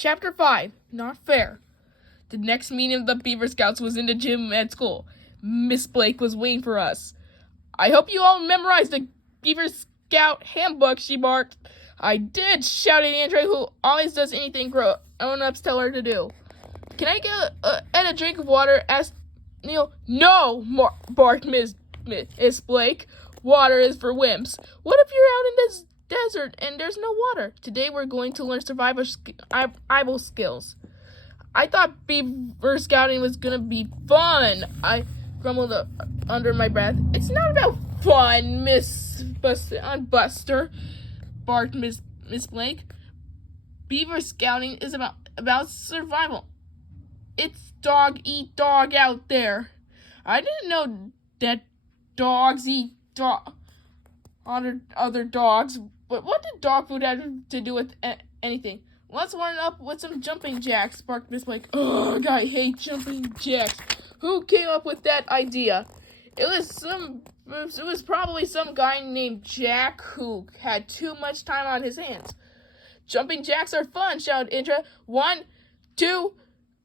Chapter 5, Not Fair. The next meeting of the Beaver Scouts was in the gym at school. Miss Blake was waiting for us. I hope you all memorized the Beaver Scout handbook, she barked. I did, shouted Andrea, who always does anything grown-ups tell her to do. Can I get a drink of water? Asked Neil. No, barked Miss Blake. Water is for wimps. What if you're out in this desert and there's no water? Today we're going to learn survival skills. I thought Beaver Scouting was gonna be fun. I grumbled under my breath. It's not about fun, Miss Buster, barked Miss Blake. Beaver Scouting is about survival. It's dog eat dog out there. I didn't know that dogs eat other dogs, but what did dog food have to do with anything? Let's warm up with some jumping jacks, barked Miss Blake. Ugh, I hate jumping jacks. Who came up with that idea? It was probably some guy named Jack who had too much time on his hands. Jumping jacks are fun, shouted Indra. 1, 2,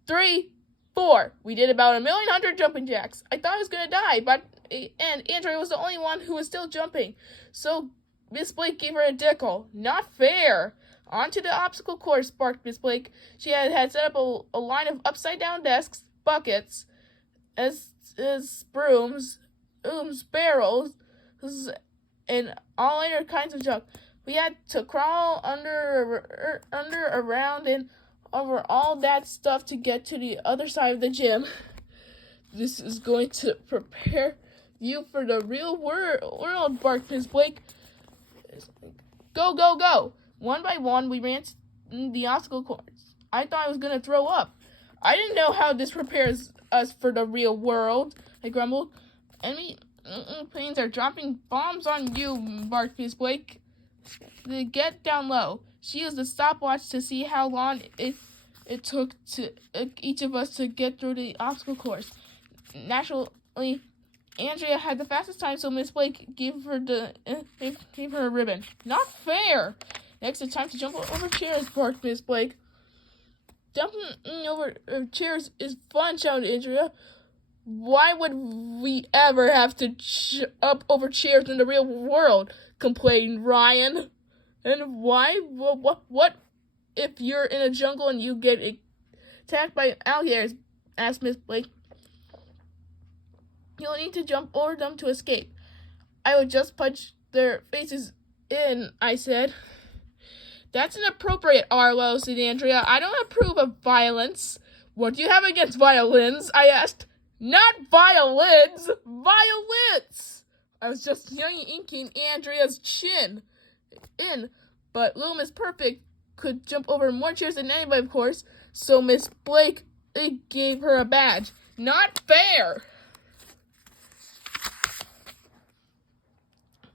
3, 4. We did about 1,100,000 jumping jacks. I thought I was gonna die, and Andrea was the only one who was still jumping. So Miss Blake gave her a dickle. Not fair. Onto the obstacle course, barked Miss Blake. She had set up a line of upside-down desks, buckets, as brooms, barrels, and all other kinds of junk. We had to crawl under, around, and over all that stuff to get to the other side of the gym. This is going to prepare you for the real world, barked Miss Blake. Go, go, go. One by one, we ran the obstacle course. I thought I was going to throw up. I didn't know how this prepares us for the real world, I grumbled. Enemy planes are dropping bombs on you, barked Miss Blake. Get down low. She used the stopwatch to see how long it took to each of us to get through the obstacle course. Naturally, Andrea had the fastest time, so Miss Blake gave her a ribbon. Not fair. Next, it's time to jump over chairs, barked Miss Blake. Jumping over chairs is fun, shouted Andrea. Why would we ever have to jump over chairs in the real world? Complained Ryan. And why? What if you're in a jungle and you get attacked by alligators? Asked Miss Blake. You'll need to jump over them to escape. I would just punch their faces in, I said. That's inappropriate, Arlo, said Andrea. I don't approve of violence. What do you have against violins? I asked. Not violins! Violets! I was just inking Andrea's chin in, but little Miss Perfect could jump over more chairs than anybody, of course, so Miss Blake gave her a badge. Not fair!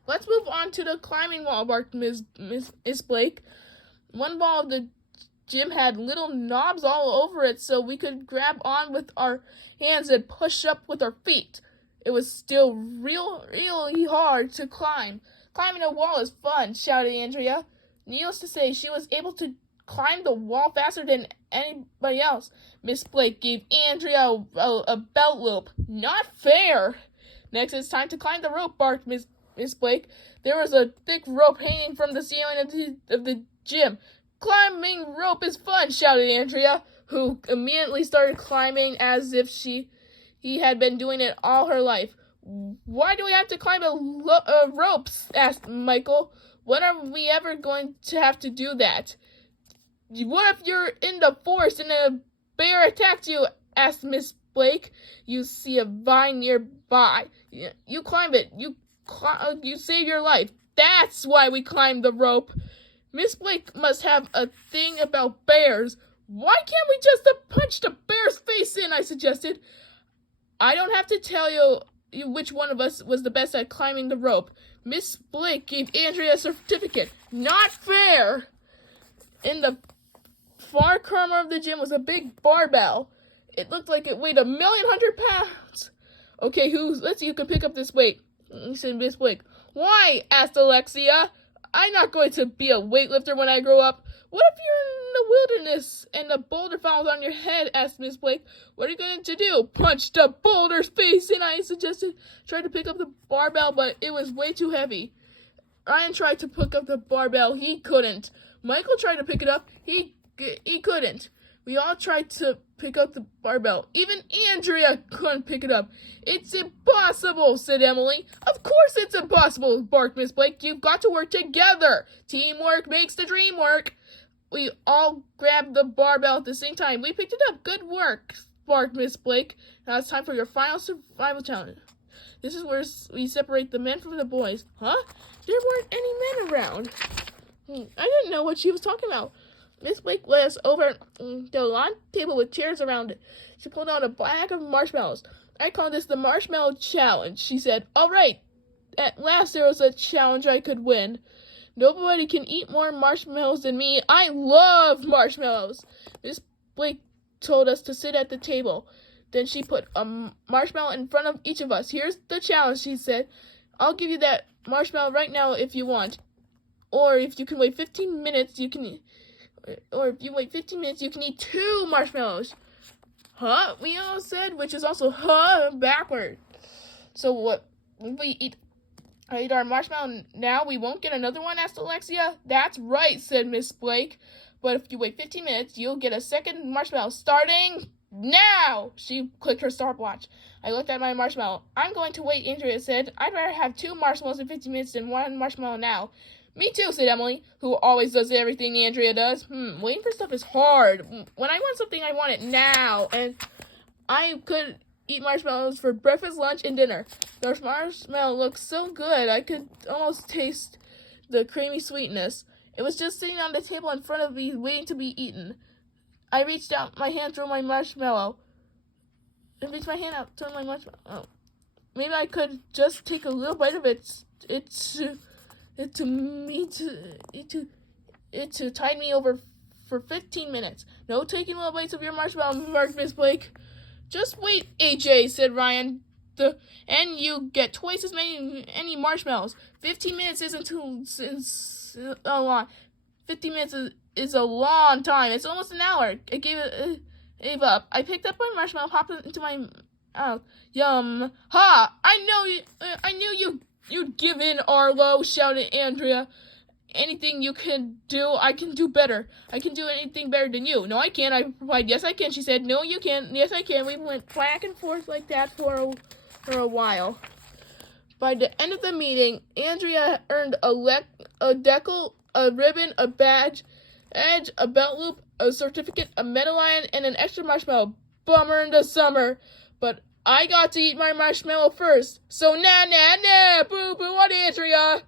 Let's move on to the climbing wall, barked Miss Blake. One wall of the gym had little knobs all over it so we could grab on with our hands and push up with our feet. It was still really hard to climb. Climbing a wall is fun, shouted Andrea. Needless to say, she was able to climb the wall faster than anybody else. Miss Blake gave Andrea a belt loop. Not fair. Next, it's time to climb the rope, barked Miss Blake. There was a thick rope hanging from the ceiling of the gym. Climbing rope is fun, shouted Andrea, who immediately started climbing as if he had been doing it all her life. Why do we have to climb ropes? Asked Michael. When are we ever going to have to do that? What if you're in the forest and a bear attacks you? Asked Miss Blake. You see a vine nearby. You climb it. You save your life. That's why we climb the rope. Miss Blake must have a thing about bears. Why can't we just punch the bear's face in? I suggested. I don't have to tell you which one of us was the best at climbing the rope. Miss Blake gave Andrea a certificate. Not fair. In the far corner of the gym was a big barbell. It looked like it weighed 1,100,000 pounds. Okay, let's see who can pick up this weight, said Miss Blake. Why? Asked Alexia. I'm not going to be a weightlifter when I grow up. What if you're in the this and the boulder falls on your head, asked Miss Blake. What are you going to do? Punch the boulder's face in, I suggested. Tried to pick up the barbell, but it was way too heavy. Ryan tried to pick up the barbell. He couldn't. Michael tried to pick it up. He couldn't. We all tried to pick up the barbell. Even Andrea couldn't pick it up. It's impossible, said Emily. Of course it's impossible, barked Miss Blake. You've got to work together. Teamwork makes the dream work. We all grabbed the barbell at the same time. We picked it up. Good work, barked Miss Blake. Now it's time for your final survival challenge. This is where we separate the men from the boys. Huh? There weren't any men around. I didn't know what she was talking about. Miss Blake led us over the lawn table with chairs around it. She pulled out a bag of marshmallows. I call this the Marshmallow Challenge, she said. All right. At last there was a challenge I could win. Nobody can eat more marshmallows than me. I love marshmallows. Miss Blake told us to sit at the table. Then she put a marshmallow in front of each of us. Here's the challenge, she said. I'll give you that marshmallow right now if you want. Or if you can wait 15 minutes, you can eat. Or if you wait 15 minutes, you can eat 2 marshmallows. Huh? We all said, which is also backward. So what? If we eat our marshmallow now, we won't get another one, asked Alexia. That's right, said Miss Blake. But if you wait 15 minutes, you'll get a second marshmallow starting now. She clicked her stopwatch. I looked at my marshmallow. I'm going to wait, Andrea said. I'd rather have 2 marshmallows in 15 minutes than 1 marshmallow now. Me too, said Emily, who always does everything Andrea does. Waiting for stuff is hard. When I want something, I want it now. And I could eat marshmallows for breakfast, lunch, and dinner. The marshmallow looked so good, I could almost taste the creamy sweetness. It was just sitting on the table in front of me, waiting to be eaten. I reached out my hand through my marshmallow. Maybe I could just take a little bite of it. It to tide me over for 15 minutes. No taking little bites of your marshmallow, remarked Miss Blake. Just wait, AJ, said Ryan. And you get twice as many marshmallows. 15 minutes isn't a lot. 15 minutes is a long time. It's almost an hour. I gave up. I picked up my marshmallow, popped it into my mouth. Yum. Ha! I knew you'd give in, Arlo, shouted Andrea. Anything you can do, I can do better. I can do anything better than you. No, I can't, I replied. Yes, I can, she said. No, you can't. Yes, I can. We went back and forth like that for a while. By the end of the meeting, Andrea earned a decal, a ribbon, a badge, a belt loop, a certificate, a medallion, and an extra marshmallow. Bummer in the summer. But I got to eat my marshmallow first. So nah, boo-boo on Andrea.